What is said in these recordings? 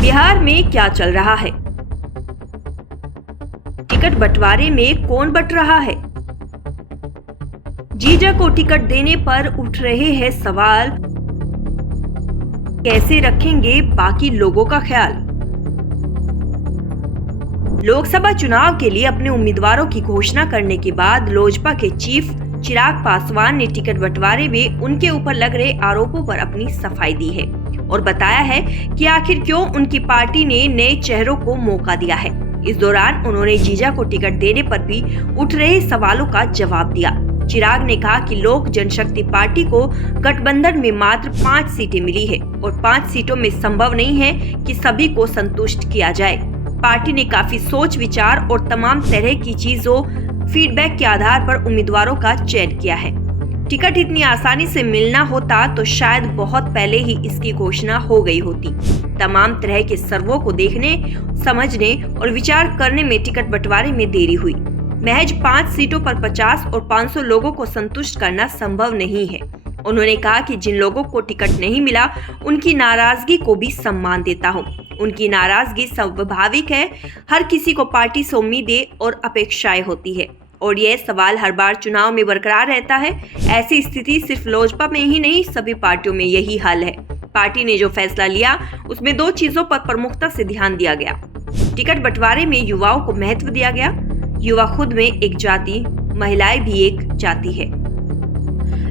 बिहार में क्या चल रहा है? टिकट बंटवारे में कौन बंट रहा है? जीजा को टिकट देने पर उठ रहे हैं सवाल, कैसे रखेंगे बाकी लोगों का ख्याल? लोकसभा चुनाव के लिए अपने उम्मीदवारों की घोषणा करने के बाद लोजपा के चीफ चिराग पासवान ने टिकट बंटवारे में उनके ऊपर लग रहे आरोपों पर अपनी सफाई दी है और बताया है कि आखिर क्यों उनकी पार्टी ने नए चेहरों को मौका दिया है। इस दौरान उन्होंने जीजा को टिकट देने पर भी उठ रहे सवालों का जवाब दिया। चिराग ने कहा कि लोक जनशक्ति पार्टी को गठबंधन में मात्र 5 सीटें मिली है और 5 सीटों में संभव नहीं है कि सभी को संतुष्ट किया जाए। पार्टी ने काफी सोच विचार और तमाम तरह की चीजों फीडबैक के आधार पर उम्मीदवारों का चयन किया है। टिकट इतनी आसानी से मिलना होता तो शायद बहुत पहले ही इसकी घोषणा हो गई होती। तमाम तरह के सर्वों को देखने, समझने और विचार करने में टिकट बंटवारे में देरी हुई। महज 5 सीटों पर 50 और 500 लोगों को संतुष्ट करना संभव नहीं है। उन्होंने कहा कि जिन लोगों को टिकट नहीं मिला उनकी नाराजगी को भी सम्मान देता हूँ। उनकी नाराजगी स्वाभाविक है। हर किसी को पार्टी से उम्मीदें और अपेक्षाएं होती है और यह सवाल हर बार चुनाव में बरकरार रहता है। ऐसी स्थिति सिर्फ लोजपा में ही नहीं, सभी पार्टियों में यही हाल है। पार्टी ने जो फैसला लिया उसमें 2 चीजों पर प्रमुखता से ध्यान दिया गया। टिकट बंटवारे में युवाओं को महत्व दिया गया। युवा खुद में एक जाति, महिलाएं भी एक जाति है।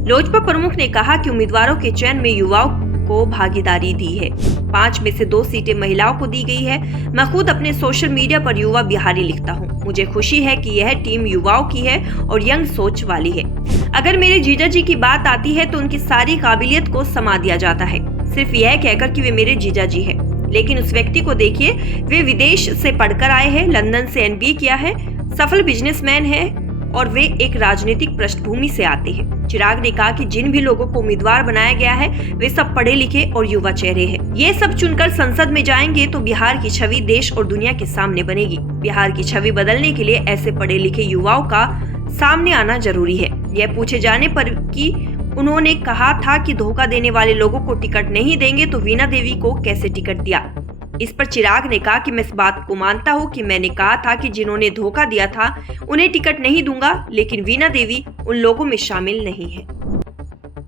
लोजपा प्रमुख ने कहा कि उम्मीदवारों के चयन में युवाओं को भागीदारी दी है। 5 में से 2 सीटें महिलाओं को दी गई है। मैं खुद अपने सोशल मीडिया पर युवा बिहारी लिखता हूँ। मुझे खुशी है कि यह टीम युवाओं की है और यंग सोच वाली है। अगर मेरे जीजा जी की बात आती है तो उनकी सारी काबिलियत को समा दिया जाता है, सिर्फ यह कहकर कि वे मेरे जीजा जी है। लेकिन उस व्यक्ति को देखिए, वे विदेश से पढ़कर आए हैं, लंदन से MBA किया है, सफल बिजनेसमैन है और वे एक राजनीतिक पृष्ठभूमि से आते हैं। चिराग ने कहा कि जिन भी लोगों को उम्मीदवार बनाया गया है वे सब पढ़े लिखे और युवा चेहरे हैं। ये सब चुनकर संसद में जाएंगे तो बिहार की छवि देश और दुनिया के सामने बनेगी। बिहार की छवि बदलने के लिए ऐसे पढ़े लिखे युवाओं का सामने आना जरूरी है। यह पूछे जाने पर कि उन्होंने कहा था कि धोखा देने वाले लोगों को टिकट नहीं देंगे तो वीणा देवी को कैसे टिकट दिया। इस पर चिराग ने कहा कि मैं इस बात को मानता हूं कि मैंने कहा था कि जिन्होंने धोखा दिया था उन्हें टिकट नहीं दूंगा, लेकिन वीणा देवी उन लोगों में शामिल नहीं है।